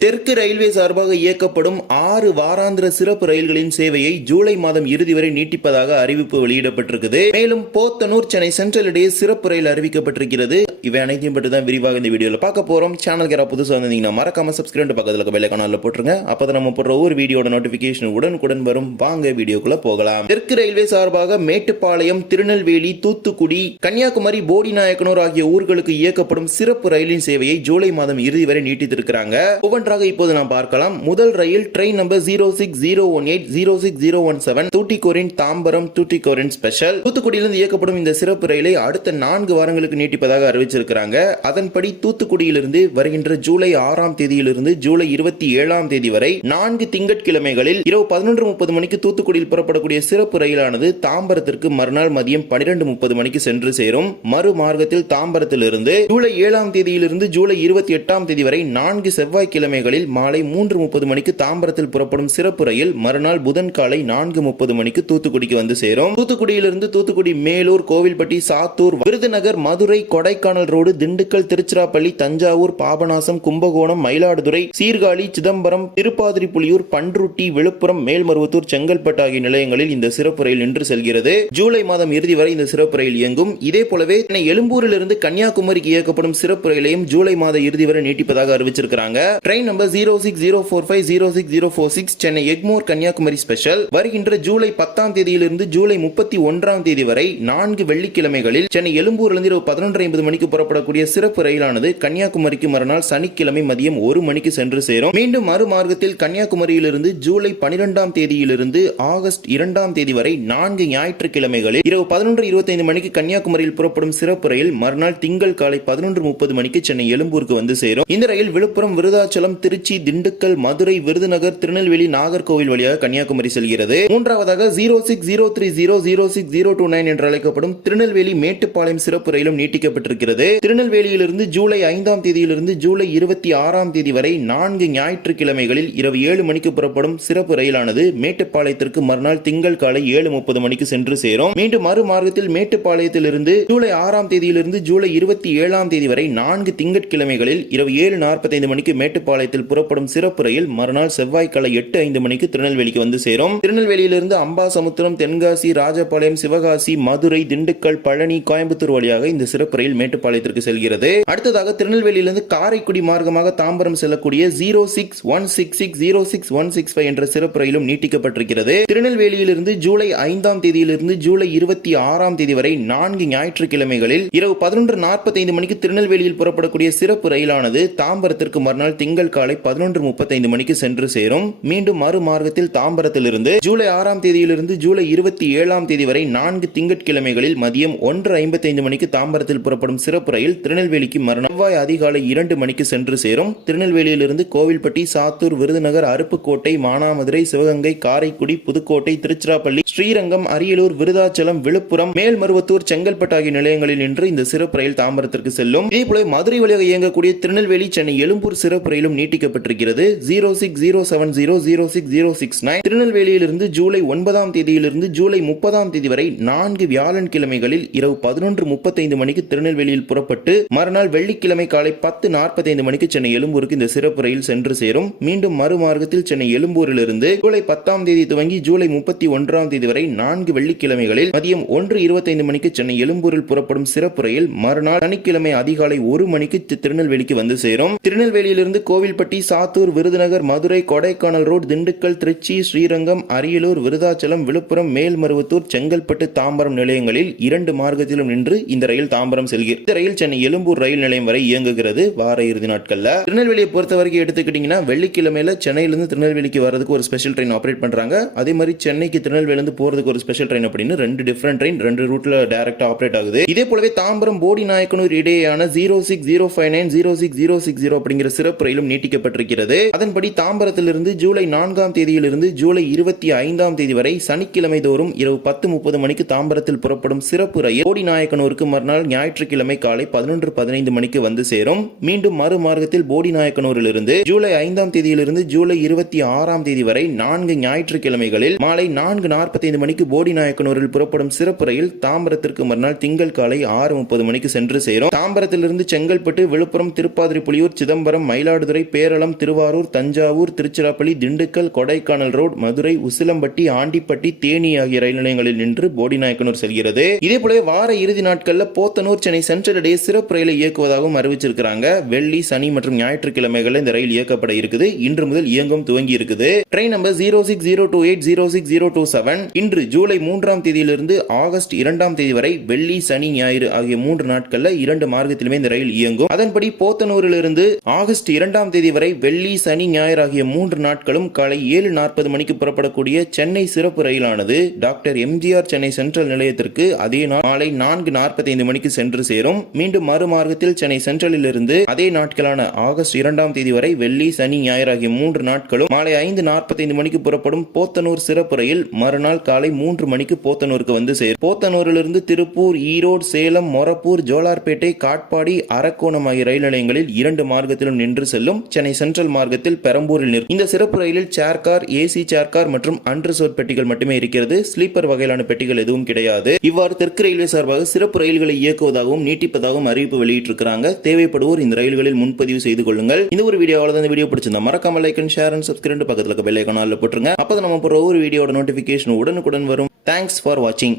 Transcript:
தெற்கு ரயில்வே சார்பாக இயக்கப்படும் 6 வாராந்திர சிறப்பு ரயில்களின் சேவையை ஜூலை மாதம் இறுதி வரை நீட்டிப்பதாக அறிவிப்பு வெளியிடப்பட்டிருக்குது. மேலும் போத்தனூர் சென்னை சென்ட்ரல் இடையே சிறப்பு ரயில் அறிவிக்கப்பட்டிருக்கிறது. இவை அனைத்தையும் பற்றி தான் விரிவாக இந்த வீடியோல பார்க்க போறோம். சேனலுக்கு யாராவது புதுசாக வந்தீங்கன்னா மறக்காம சப்ஸ்கிரைப் பக்கத்துல பெல் ஐகான்ல போட்டுருங்க. அப்பதான் நம்ம போடுற ஒரு வீடியோட நோட்டிபிகேஷன் உடனுக்குடன் வரும். வாங்க வீடியோக்குள்ள போகலாம். தெற்கு ரயில்வே சார்பாக மேட்டுப்பாளையம், திருநெல்வேலி, தூத்துக்குடி, கன்னியாகுமரி, போடிநாயக்கனூர் ஆகிய ஊர்களுக்கு இயக்கப்படும் சிறப்பு ரயிலின் சேவையை ஜூலை மாதம் இறுதி வரை நீட்டித்திருக்கிறாங்க. இப்போது நாம் பார்க்கலாம். முதல் ரயில் ட்ரெயின் நம்பர் 06018 06017 தூட்டிகோரின் தாம்பரம் தூட்டிகோரின் ஸ்பெஷல். தூத்துக்குடியிலிருந்து இயக்கப்படும் இந்த சிறப்பு ரயிலை அடுத்த 4 வாரங்களுக்கு நீட்டிப்பதாக அறிவிச்சிருக்கிறாங்க. அதன்படி தூத்துக்குடியிலிருந்து வருகின்ற ஜூலை 6ஆம் தேதியிலிருந்து ஜூலை 27ஆம் தேதி வரை 4 திங்கட்கிழமைகளில் இரவு 11:30 மணிக்கு தூத்துக்குடியில் புறப்படக்கூடிய சிறப்பு ரயிலானது தாம்பரத்திற்கு மறுநாள் மதியம் 12:30 மணிக்கு சென்று சேரும். மறு மார்க்கத்தில் தாம்பரத்திலிருந்து ஜூலை 7ஆம் தேதியிலிருந்து ஜூலை 28ஆம் தேதி வரை 4 செவ்வாய்க்கிழமை மாலை 3:30 மணிக்கு தாம்பரத்தில் புறப்படும் சிறப்பு ரயில் மறுநாள் புதன் காலை 4:30 மணிக்கு தூத்துக்குடிக்கு வந்து சேரும். தூத்துக்குடியிலிருந்து தூத்துக்குடி, மேலூர், கோவில்பட்டி, சாத்தூர், விருதுநகர், மதுரை, கொடைக்கானல் ரோடு, திண்டுக்கல், திருச்சிராப்பள்ளி, தஞ்சாவூர், பாபநாசம், கும்பகோணம், மயிலாடுதுறை, சீர்காழி, சிதம்பரம், திருப்பாதிரிப்புலியூர், பன்ருட்டி, விழுப்புரம், மேல்மருவத்தூர், செங்கல்பட்டு ஆகிய நிலையங்களில் இந்த சிறப்பு ரயில் நின்று செல்கிறது. ஜூலை மாதம் இறுதி வரை இந்த சிறப்பு ரயில் இயங்கும். இதே போலவே எழும்பூரிலிருந்து கன்னியாகுமரிக்கு இயக்கப்படும் சிறப்பு ரயிலையும் ஜூலை மாத இறுதி வரை நீட்டிப்பதாக அறிவிச்சிருக்கிறாங்க. Train number 06045 06046 Chennai Egmore Kanyakumari special வருகின்ற ஜூலை 10ஆம் தேதியிலிருந்து ஜூலை 31ஆம் தேதி வரை 4 வெள்ளிக்கிழமைகளில் சென்னை எழும்பூரிலிருந்து இரவு 11:50 மணிக்கு புறப்படக்கூடிய சிறப்பு ரயிலானது கன்னியாகுமரிக்கு மறுநாள் சனிக்கிழமை மதியம் 1 மணிக்கு சென்று சேரும். மீண்டும் மறுமார்க்கத்தில் கன்னியாகுமரியிலிருந்து ஜூலை 12ஆம் தேதியிலிருந்து ஆகஸ்ட் 2ஆம் தேதி வரை 4 ஞாயிற்றுக்கிழமைகளில் இரவு 11:25 மணிக்கு கன்னியாகுமரியில் புறப்படும் சிறப்பு ரயில் மறுநாள் திங்கள் காலை 11:30 மணிக்கு சென்னை எழும்பூருக்கு வந்து சேரும். இந்த ரயில் விழுப்புரம், விருதாச்சலம், திருச்சி, திண்டுக்கல், மதுரை, விருதுநகர், திருநெல்வேலி, நாகர்கோவில் வழியாக கன்னியாகுமரி செல்கிறது. மூன்றாவதாக 06030 06029 என்று அழைக்கப்படும் திருநெல்வேலி மேட்டுப்பாளையம் சிறப்பு ரயிலும் நீட்டிக்கப்பட்டிருக்கிறது. திருநெல்வேலியிலிருந்து ஜூலை 5ஆம் தேதியிலிருந்து ஜூலை 26ஆம் தேதி வரை 4 ஞாயிற்றுக்கிழமைகளில் இரவு 7 மணிக்கு புறப்படும் சிறப்பு ரயிலானது மேட்டுப்பாளையத்திற்கு மறுநாள் திங்கள் காலை 7:30 மணிக்கு சென்று சேரும். மீண்டும் மறுமார்க்கத்தில் மேட்டுப்பாளையத்திலிருந்து ஜூலை 6ஆம் தேதியிலிருந்து ஜூலை 27ஆம் தேதி வரை 4 திங்கட்கிழமைகளில் இரவு 7:45 மணிக்கு மேட்டுப்பாளையத்தில் புறப்படும் சிறப்பு ரயில் மறுநாள் செவ்வாய் காலை 8:05 மணிக்கு திருநெல்வேலிக்கு வந்து சேரும். திருநெல்வேலியிலிருந்து அம்பாசமுத்திரம், தென்காசி, ராஜபாளையம், சிவகாசி, மதுரை, திண்டுக்கல், பழனி, கோயம்புத்தூர் வழியாக இந்த சிறப்பு ரயில் மேட்டுப்பாளையத்திற்கு செல்கிறது. அடுத்ததாக திருநெல்வேலியிலிருந்து காரைக்குடி மார்க்கமாக தாம்பரம் செல்லக்கூடிய 06166 06165 என்ற சிறப்பு ரயிலும் நீட்டிக்கப்பட்டிருக்கிறது. திருநெல்வேலியிலிருந்து ஜூலை 5ஆம் தேதியிலிருந்து ஜூலை 26ஆம் தேதி வரை 4 ஞாயிற்றுக்கிழமைகளில் இரவு 11:45 மணிக்கு திருநெல்வேலியில் புறப்படக்கூடிய சிறப்பு ரயிலானது தாம்பரத்திற்கு மறுநாள் திங்கள் காலை 11:35 மணிக்கு சென்று சேரும். மீண்டும் மறுமார்க்கத்தில் தாம்பரத்திலிருந்து ஜூலை 6ஆம் தேதியிலிருந்து ஜூலை 27ஆம் தேதி வரை 4 திங்கட்கிழமைகளில் மதியம் 1:55 மணிக்கு தாம்பரத்தில் புறப்படும் சிறப்பு ரயில் திருநெல்வேலிக்கு மறுநாள் செவ்வாய் அதிகாலை 2 மணிக்கு சென்று சேரும். திருநெல்வேலியிலிருந்து கோவில்பட்டி, சாத்தூர், விருதுநகர், அருப்புக்கோட்டை, மானாமதுரை, சிவகங்கை, காரைக்குடி, புதுக்கோட்டை, திருச்சிராப்பள்ளி, ஸ்ரீரங்கம், அரியலூர், விருதாச்சலம், விழுப்புரம், மேல்மருவத்தூர், செங்கல்பட்டு ஆகிய நிலையங்களில் நின்று இந்த சிறப்பு ரயில் தாம்பரத்திற்கு செல்லும். இதேபோல மதுரை வழியாக இயங்கக்கூடிய திருநெல்வேலி, சென்னை எழும்பூர் சிறப்பு ரயிலும் நீட்டிக்கப்பட்டிருக்கிறது. 06070 06069 திருநெல்வேலியிலிருந்து ஜூலை 9ஆம் தேதியிலிருந்து ஜூலை 30ஆம் தேதி வரை 4 வியாழன் கிழமைகளில் இரவு 11:35 மணிக்கு திருநெல்வேலியில் புறப்பட்டு மறுநாள் வெள்ளிக்கிழமை காலை 10:45 மணிக்கு சென்னை எழும்பூருக்கு இந்த சிறப்பு ரயில் சென்று சேரும். மீண்டும் மறுமார்க்கத்தில் சென்னை எழும்பூரிலிருந்து ஜூலை 10ஆம் தேதி துவங்கி ஜூலை 31ஆம் தேதி வரை 4 வெள்ளிக்கிழமைகளில் மதியம் 1:25 மணிக்கு சென்னை எழும்பூரில் புறப்படும் சிறப்பு ரயில் மறுநாள் சனிக்கிழமை அதிகாலை 1 மணிக்கு திருநெல்வேலிக்கு வந்து சேரும். திருநெல்வேலியிலிருந்து கோவில்பட்டி, சாத்தூர், விருதுநகர், மதுரை, கொடைக்கானல் ரோடு, திண்டுக்கல், திருச்சி, ஸ்ரீரங்கம், அரியலூர், விருதாச்சலம், விழுப்புரம், மேல்மருவத்தூர், செங்கல்பட்டு, தாம்பரம் நிலையங்களில் 2 மார்க்கத்திலும் நின்று இந்த ரயில் தாம்பரம் செல்கிறது. இந்த ரயில் சென்னை எழும்பூர் ரயில் நிலையம் வரை இயங்குகிறது வார இறுதி நாட்கள்ல. திருநெல்வேலியை பொறுத்த வரைக்கும் எடுத்துக்கிட்டீங்கன்னா வெள்ளிக்கிழமையில சென்னையிலிருந்து திருநெல்வேலிக்கு வரதுக்கு ஒரு ஸ்பெஷல் ட்ரெயின் ஆபரேட் பண்றாங்க. அதே மாதிரி சென்னைக்கு திருநெல்வேலியிலிருந்து போறதுக்கு ஒரு ஸ்பெஷல் ட்ரெயின் அப்படின்னு 2 டிஃபரண்ட் ட்ரெயின் 2 ரூட்ல டைரக்டா ஆபரேட் ஆகுது. இதே போலவே தாம்பரம் போடிநாயக்கனூர் இடையேயான 06059 06060 அப்படிங்கிற சிறப்பு ரயிலும் நீட்டிக்கப்பட்டிருக்கிறது. அதன்படி தாம்பரத்திலிருந்து ஜூலை 4ஆம் தேதியிலிருந்து ஜூலை 25ஆம் தேதி வரை சனிக்கிழமை தோறும் இரவு 10:30 மணிக்கு தாம்பரத்தில் புறப்படும் சிறப்பு ரயில் போடிநாயக்கனூருக்கு மறுநாள் ஞாயிற்றுக்கிழமை காலை 11:15 மணிக்கு வந்து சேரும். மீண்டும் மறுமார்க்கத்தில் போடிநாயக்கனூரிலிருந்து ஜூலை 5ஆம் தேதியிலிருந்து ஜூலை 26ஆம் தேதி வரை 4 ஞாயிற்றுக்கிழமைகளில் மாலை 4:45 மணிக்கு போடிநாயக்கனூரில் புறப்படும் சிறப்பு ரயில் தாம்பரத்திற்கு மறுநாள் திங்கள் காலை 6:30 மணிக்கு சென்று சேரும். தாம்பரத்திலிருந்து செங்கல்பட்டு, விழுப்புரம், திருப்பாதிரிப்புலியூர், சிதம்பரம், மயிலாடுதுறை, பேரளம், திருவாரூர், தஞ்சாவூர், திருச்சிராப்பள்ளி, திண்டுக்கல், கொடைக்கானல் ரோட், மதுரை, உசிலம்பட்டி, ஆண்டிப்பட்டி, தேனி ஆகிய ரயில் நிலையங்களில் நின்று போடிநாயக்கனூர் செல்கிறது. இதேபோல வார இறுதி நாட்கள்ல போத்தனூர், சென்னை சென்ட்ரல் இடையே சிறப்பு ரயிலை இயக்குவதாகவும் அறிவிச்சிருக்காங்க. வெள்ளி, சனி மற்றும் ஞாயிற்றுக்கிழமைகளில் இந்த ரயில் இயக்கப்பட இருக்குது. இன்று முதல் இயங்கும் துவங்கி இருக்குது. ட்ரெயின் நம்பர் 06028 இன்று ஜூலை 3ஆம் தேதியிலிருந்து ஆகஸ்ட் 2ஆம் தேதி வரை வெள்ளி, சனி, ஞாயிறு ஆகிய 3 நாட்கள்ல 2 மார்க்கத்திலுமே இந்த ரயில் இயங்கும். அதன்படி போத்தனூரிலிருந்து ஆகஸ்ட் 2ஆம் தேதி வரை வெள்ளி, சனி, ஞாயிறு ஆகிய 3 நாட்களும் காலை 7:40 மணிக்கு புறப்படக்கூடிய சென்னை சிறப்பு ரயிலானது டாக்டர் எம்ஜிஆர் சென்னை சென்ட்ரல் நிலையத்திற்கு அதே நாள் மாலை 4:45 மணிக்கு சென்று சேரும். மீண்டும் மறுமார்க்கத்தில் சென்னை சென்ட்ரலில் இருந்து அதே நாட்களான ஆகஸ்ட் 2ஆம் தேதி வரை வெள்ளி, சனி, ஞாயிறு ஆகிய 3 நாட்களும் மாலை 5:45 மணிக்கு புறப்படும் போத்தனூர் சிறப்பு ரயில் மறுநாள் காலை 3 மணிக்கு போத்தனூருக்கு வந்து சேரும். போத்தனூரிலிருந்து திருப்பூர், ஈரோடு, சேலம், மொரப்பூர், ஜோலார்பேட்டை, காட்பாடி, அரக்கோணம் ஆகிய ரயில் நிலையங்களில் 2 மார்க்கத்திலும் நின்று செல்லும். சென்னை சென்ட்ரல் மார்க்கத்தில் பெரம்பூரில் நிற்கும். இந்த சிறப்பு ரயிலில் chair car, AC chair car மற்றும் அன்ரிசர்வ் பெட்டிகள் மட்டுமே இருக்கிறது. ஸ்லீப்பர் வகையிலான பெட்டிகள் எதுவும் கிடையாது. இவ்வாறு தெற்கு ரயில்வே சார்பாக சிறப்பு ரயில்களை இயக்குவதாகவும் நீட்டிப்பதாகவும் அறிவிப்பு வெளியிட்டிருக்கிறாங்க. தேவைப்படுவோர் இந்த ரயில்களில் முன்பதிவு செய்து கொள்ளுங்கள். இந்த ஒரு வீடியோவில் இந்த வீடியோ பிடிச்சிருந்தா மறக்காம like and share and subscribe பக்கத்துல இருக்க பெல் ஐகான் ஆல்ல போட்டுருங்க. அப்பதான் நம்ம போற ஒரு வீடியோட நோட்டிபிகேஷன் உடனுக்குடன் வரும். தேங்க்ஸ் ஃபார் வாட்சிங்.